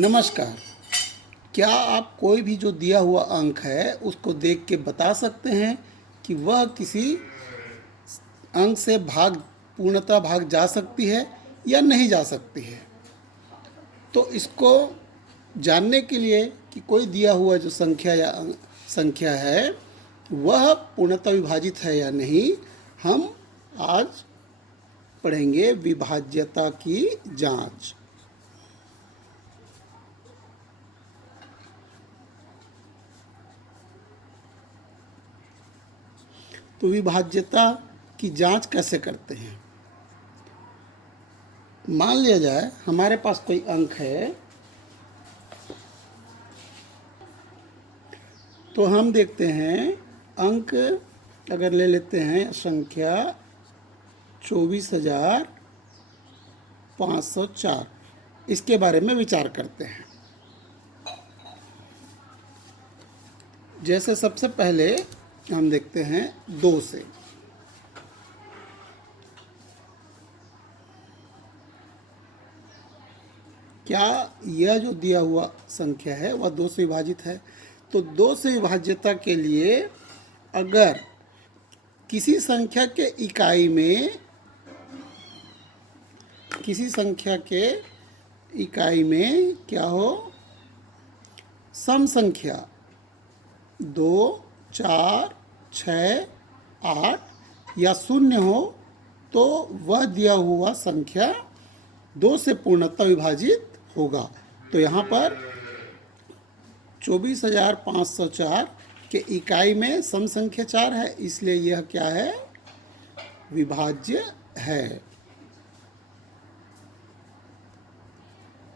नमस्कार। क्या आप कोई भी जो दिया हुआ अंक है उसको देख के बता सकते हैं कि वह किसी अंक से पूर्णतः भाग जा सकती है या नहीं जा सकती है? तो इसको जानने के लिए कि कोई दिया हुआ जो संख्या है वह पूर्णतः विभाजित है या नहीं, हम आज पढ़ेंगे विभाज्यता की जांच। तो विभाज्यता की जांच कैसे करते हैं? मान लिया जाए हमारे पास कोई अंक है, तो हम देखते हैं अंक अगर ले लेते हैं संख्या 24,504, इसके बारे में विचार करते हैं। जैसे सबसे पहले हम देखते हैं 2 से। क्या यह जो दिया हुआ संख्या है वह 2 से विभाजित है? तो 2 से विभाज्यता के लिए अगर किसी संख्या के इकाई में क्या हो, सम संख्या 2, 4, 6, 8 या 0 हो तो वह दिया हुआ संख्या 2 से पूर्णतः विभाजित होगा। तो यहाँ पर 24,504 के इकाई में सम संख्या 4 है, इसलिए यह क्या है, विभाज्य है।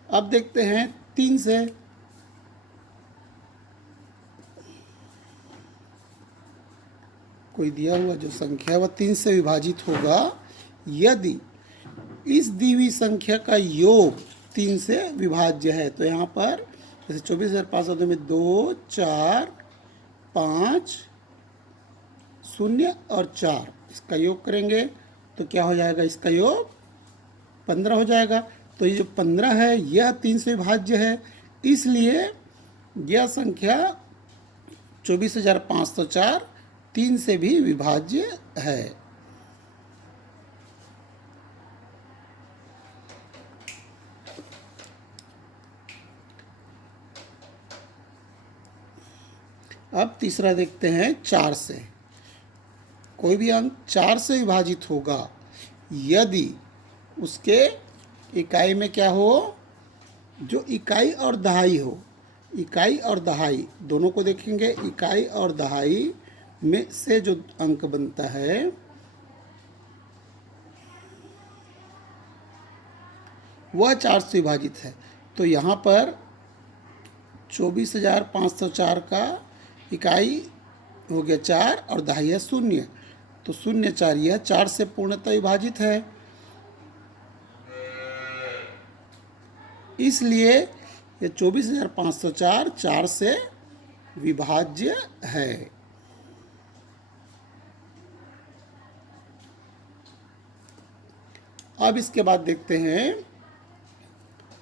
अब देखते हैं 3 से। कोई दिया हुआ जो संख्या वह 3 से विभाजित होगा यदि इस दी हुई संख्या का योग 3 से विभाज्य है। तो यहाँ पर जैसे 24,504 में 2, 4, 5, 0 और 4, इसका योग करेंगे तो क्या हो जाएगा, इसका योग 15 हो जाएगा। तो ये जो 15 है यह 3 से विभाज्य है, इसलिए यह संख्या 24,504 3 से भी विभाज्य है। अब तीसरा देखते हैं 4 से। कोई भी अंक 4 से विभाजित होगा यदि उसके इकाई में क्या हो, जो इकाई और दहाई हो। इकाई और दहाई दोनों को देखेंगे, इकाई और दहाई में से जो अंक बनता है वह 4 से विभाजित है। तो यहाँ पर 24,504 का इकाई हो गया 4 और दहाई है 0, तो 0, 4 यह 4 से पूर्णतः विभाजित है, इसलिए यह 24,504 4 से विभाज्य है। अब इसके बाद देखते हैं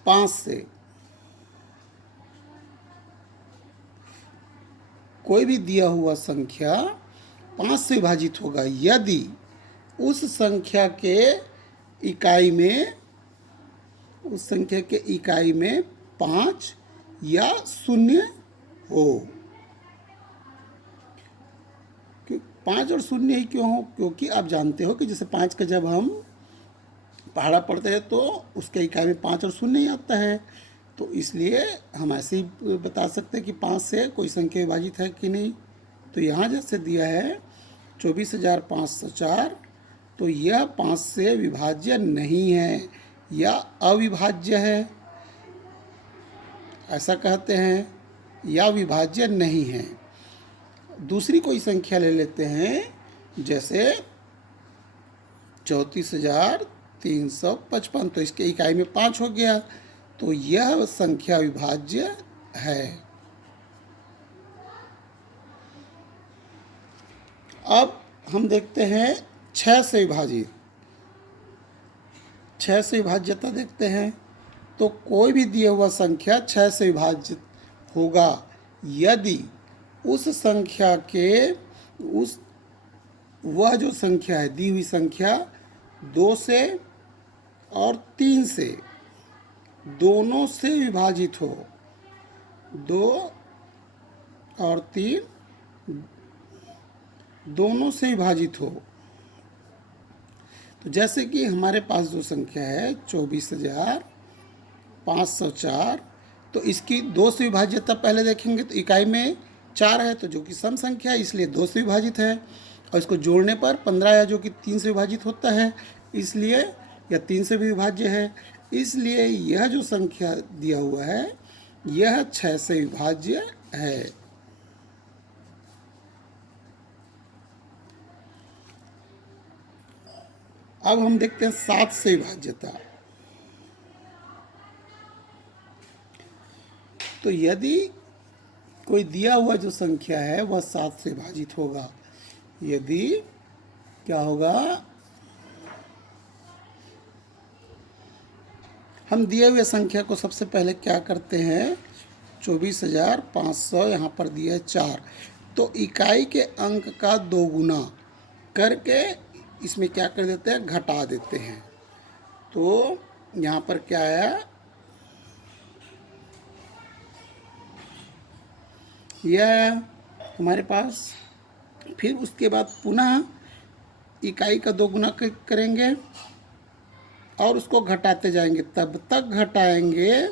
5 से। कोई भी दिया हुआ संख्या 5 से विभाजित होगा यदि उस संख्या के इकाई में 5 या 0 हो। 5 और 0 ही क्यों हो? क्योंकि आप जानते हो कि जैसे 5 का जब हम पहाड़ा पढ़ते हैं तो उसके इकाई में 5 और 0 ही आता है, तो इसलिए हम ऐसे ही बता सकते हैं कि 5 से कोई संख्या विभाजित है कि नहीं। तो यहाँ जैसे दिया है 24,504, तो यह 5 से विभाज्य नहीं है या अविभाज्य है, ऐसा कहते हैं, या विभाज्य नहीं है। दूसरी कोई संख्या ले लेते हैं, जैसे 34,355, तो इसके इकाई में 5 हो गया, तो यह संख्या विभाज्य है। अब हम देखते हैं 6 से विभाजित। 6 से विभाज्यता देखते हैं। तो कोई भी दिया हुआ संख्या 6 से विभाजित होगा यदि उस संख्या के उस वह जो संख्या है, दी हुई संख्या 2 से और 3 से दोनों से विभाजित हो। 2 और 3 दोनों से विभाजित हो। तो जैसे कि हमारे पास जो संख्या है 24,504, तो इसकी 2 से विभाज्यता पहले देखेंगे तो इकाई में 4 है, तो जो कि सम संख्या है इसलिए 2 से विभाजित है, और इसको जोड़ने पर 15 है जो कि 3 से विभाजित होता है, इसलिए यह 3 से भी विभाज्य है। इसलिए यह जो संख्या दिया हुआ है यह 6 से विभाज्य है। अब हम देखते हैं 7 से विभाज्यता। तो यदि कोई दिया हुआ जो संख्या है वह 7 से विभाजित होगा, यदि क्या होगा, हम दिए हुए संख्या को सबसे पहले क्या करते हैं, 24,500 यहाँ पर दिया है 4, तो इकाई के अंक का 2 गुना करके इसमें क्या कर देते हैं, घटा देते हैं। तो यहाँ पर क्या है, यह हमारे पास, फिर उसके बाद पुनः इकाई का 2 गुना करेंगे और उसको घटाते जाएंगे, तब तक घटाएंगे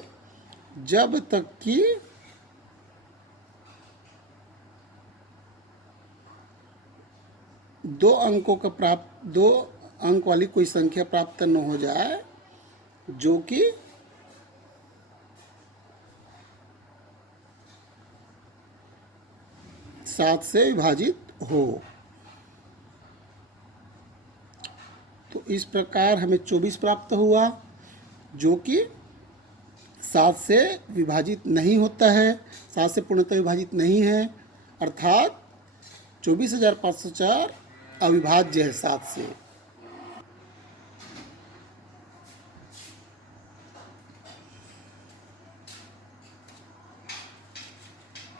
जब तक कि दो अंक वाली कोई संख्या प्राप्त न हो जाए जो कि सात से विभाजित हो। तो इस प्रकार हमें 24 प्राप्त हुआ जो कि 7 से विभाजित नहीं होता है, 7 से पूर्णतः विभाजित नहीं है, अर्थात 24,504 अविभाज्य है 7 से।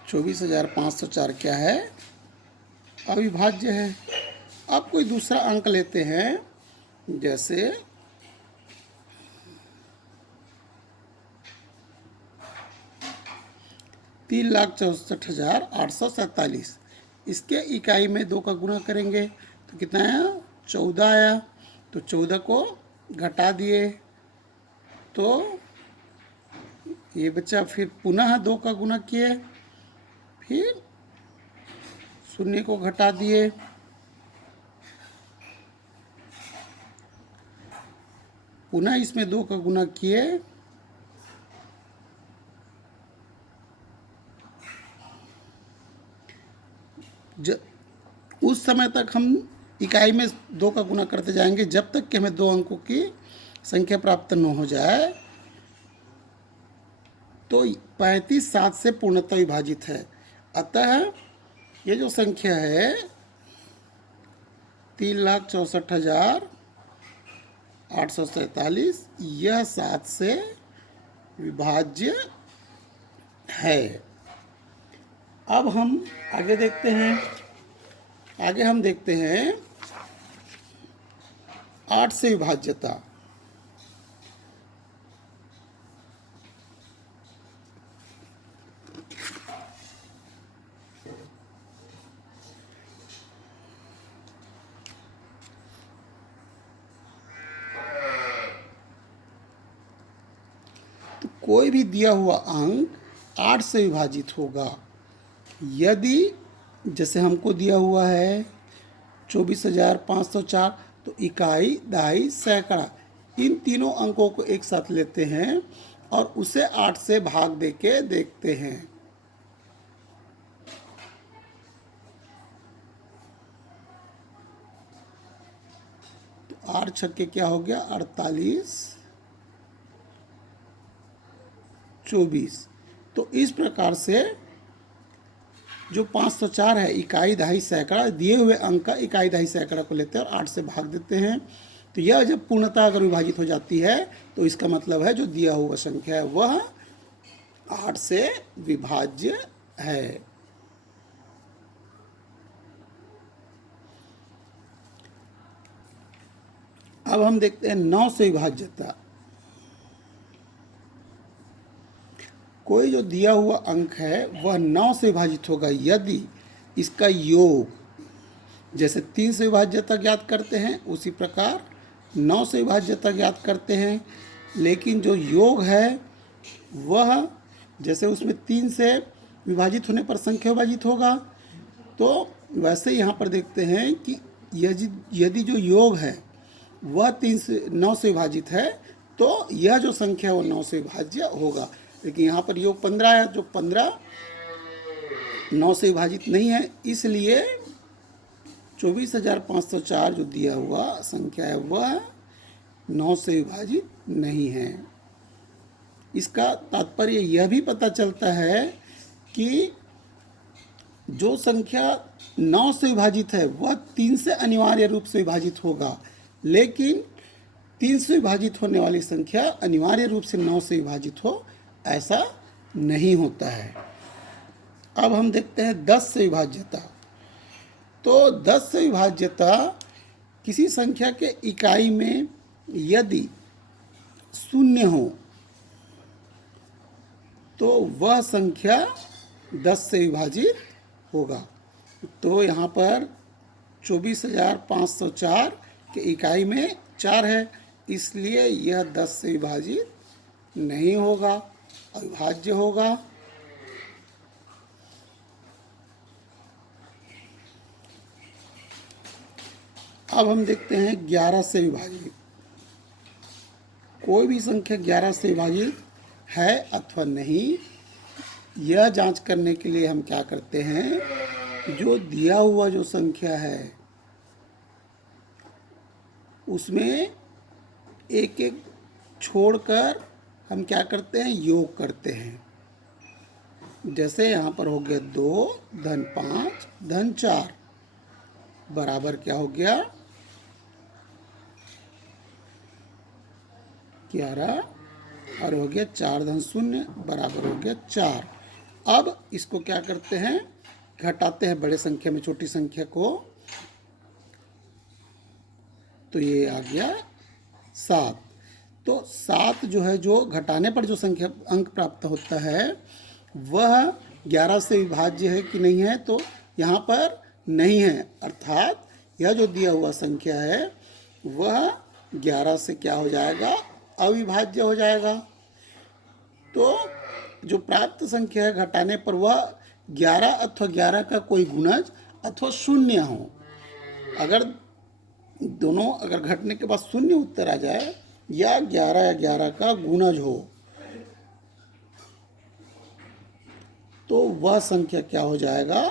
चौबीस 504 क्या है, अविभाज्य है। अब कोई दूसरा अंक लेते हैं, जैसे 3,64,847। इसके इकाई में 2 का गुणा करेंगे तो कितना आया, 14 आया। तो 14 को घटा दिए तो ये बच्चा, फिर पुनः 2 का गुणा किए, फिर 0 को घटा दिए, पुनः इसमें 2 का गुणा किए, उस समय तक हम इकाई में 2 का गुणा करते जाएंगे जब तक कि हमें 2 अंकों की संख्या प्राप्त न हो जाए। तो 35 7 से पूर्णतः विभाजित है, अतः ये जो संख्या है 3,64,847 यह 7 से विभाज्य है। अब हम आगे देखते हैं, आगे हम देखते हैं 8 से विभाज्यता। तो कोई भी दिया हुआ अंक 8 से विभाजित होगा यदि, जैसे हमको दिया हुआ है 24,504, तो इकाई, दहाई, सैकड़ा, इन तीनों अंकों को एक साथ लेते हैं और उसे 8 से भाग देके देखते हैं। तो 8 छक्के क्या हो गया, 48, 24। तो इस प्रकार से जो 504 है, इकाई, दहाई, सैकड़ा, दिए हुए अंक का इकाई, दहाई, सैकड़ा को लेते हैं और 8 से भाग देते हैं तो यह जब पूर्णतः अगर विभाजित हो जाती है तो इसका मतलब है जो दिया हुआ संख्या है वह 8 से विभाज्य है। अब हम देखते हैं 9 से विभाज्यता। कोई जो दिया हुआ अंक है वह 9 से विभाजित होगा यदि इसका योग, जैसे 3 से विभाज्यता ज्ञात करते हैं उसी प्रकार 9 से विभाज्यता ज्ञात करते हैं, लेकिन जो योग है वह जैसे उसमें 3 से विभाजित होने पर संख्या विभाजित होगा, तो वैसे यहाँ पर देखते हैं कि यदि जो योग है वह 3 से 9 से विभाजित है तो यह जो संख्या है वो 9 से विभाज्य होगा। लेकिन यहाँ पर योग 15 है, जो 15 9 से विभाजित नहीं है, इसलिए 24,504 जो दिया हुआ संख्या है वह 9 से विभाजित नहीं है। इसका तात्पर्य यह भी पता चलता है कि जो संख्या 9 से विभाजित है वह 3 से अनिवार्य रूप से विभाजित होगा, लेकिन 3 से विभाजित होने वाली संख्या अनिवार्य रूप से 9 से विभाजित हो ऐसा नहीं होता है। अब हम देखते हैं 10 से विभाज्यता। तो 10 से विभाज्यता किसी संख्या के इकाई में यदि 0 हो तो वह संख्या 10 से विभाजित होगा। तो यहाँ पर 24,504 के इकाई में 4 है, इसलिए यह 10 से विभाजित नहीं होगा, अविभाज्य होगा। अब हम देखते हैं 11 से विभाजित। कोई भी संख्या 11 से विभाजित है अथवा नहीं, यह जांच करने के लिए हम क्या करते हैं, जो दिया हुआ जो संख्या है उसमें एक एक छोड़कर हम क्या करते हैं, योग करते हैं। जैसे यहाँ पर हो गया 2 धन 5 धन 4 बराबर क्या हो गया 11, और हो गया 4 धन 0 बराबर हो गया 4। अब इसको क्या करते हैं, घटाते हैं बड़े संख्या में छोटी संख्या को, तो ये आ गया 7। तो 7 जो है, जो घटाने पर जो संख्या अंक प्राप्त होता है वह 11 से विभाज्य है कि नहीं है, तो यहाँ पर नहीं है, अर्थात यह जो दिया हुआ संख्या है वह 11 से क्या हो जाएगा, अविभाज्य हो जाएगा। तो जो प्राप्त संख्या है घटाने पर वह 11 अथवा 11 का कोई गुणज अथवा 0 हो। अगर दोनों अगर घटने के बाद 0 उत्तर आ जाए या 11 का गुणज हो तो वह संख्या क्या हो जाएगा,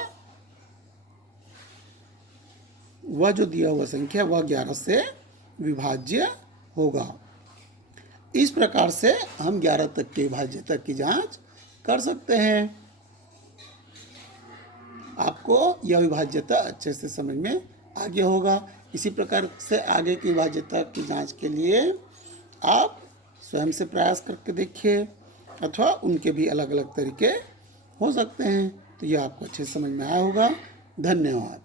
वह जो दिया हुआ संख्या वह 11 से विभाज्य होगा। इस प्रकार से हम 11 तक के विभाज्यता की जांच कर सकते हैं। आपको यह विभाज्यता अच्छे से समझ में आ गया होगा। इसी प्रकार से आगे की विभाज्यता की जांच के लिए आप स्वयं से प्रयास करके देखिए, अथवा उनके भी अलग अलग तरीके हो सकते हैं। तो यह आपको अच्छे से समझ में आया होगा। धन्यवाद।